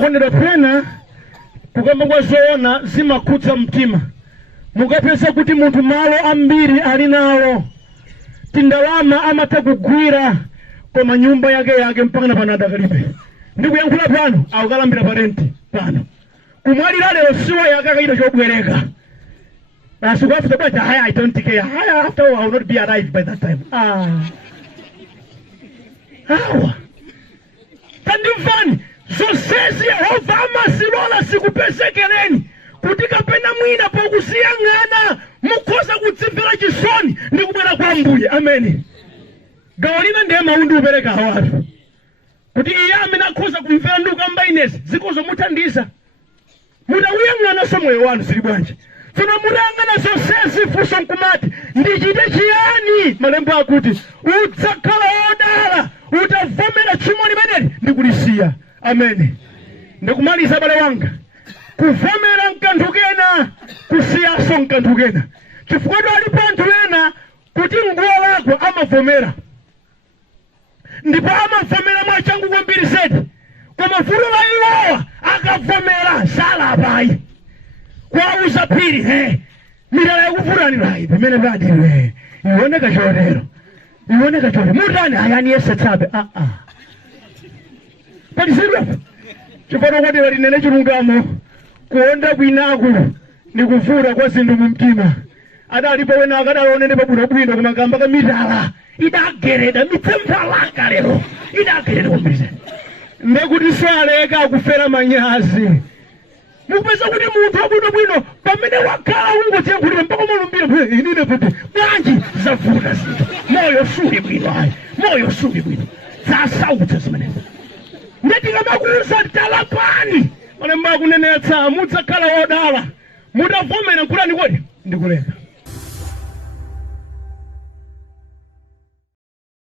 Wakondera pena kukamba kwa zoona zimakhudza mtima. Mukapeza kuti munthu malo ambiri ali nawo, tindalama amatha kugwira koma nyumba yake mpaka pano adakalibe. Ndikuyankhula pano akukalambira parenti pano. Kumwalira lero siwa yake akaita chobwereka. That's what the boy, I don't take care. After all, I will not be alive by that time. How? Can you find? So says Yehova amasilola sikupesekeleni. Kutika pena mwina pokusia ngana. Mukosa kutsifira chisoni. Nikubwera kwa mbuye. Amen. Gawalina ndiye maundu ubereka hawatu. Kuti iyame nakosa kumfera nduka mbainesi. Zikozo mutandiza. Mudawiya ngana somoyo wanu siribwanje. Tuna murangana zosezi fuso mkumati. Ndichite chiyani. Malembo akuti. Udzakhala odala. Utavomera chimoni meneli. Ndikulisiya. Amen. Ndikumaliza bale wanga. Kuvomera mkanthukena. Kusiyaso mkanthukena. Chifukwa alipo anthu ena kuti nguo lako amavomera. Ndipo amavomera mwachangu kwambiri zedi. Kwa mafulo la iwowa akavomera sala apai. Kwa uzapiri mirala ya kufurani lai pemene badi ione kachorero mutani ayani yese tabe pali sirwa chifano kwati walinene chilungamo kuonda kwinaku ni kufura kwa zindu mumtima adalipo wena akadalonene pabuno bwino kumagamba ka mirala idagereda mitempalaka lero idagereda kumbize ndekuti saleka akufera manyazi. Mupeza kuti munthu wabwino bwino pamene wakhala ungotiya kuti mpaka malumbiro inine kuti bwanji zavuta zinthu moyo suli bwino zasautsa zimenezi. Ndikamakuwuza talapani malemba akunenetsa mudzakhala wodala mutavomera kulani kodi ndikuleka.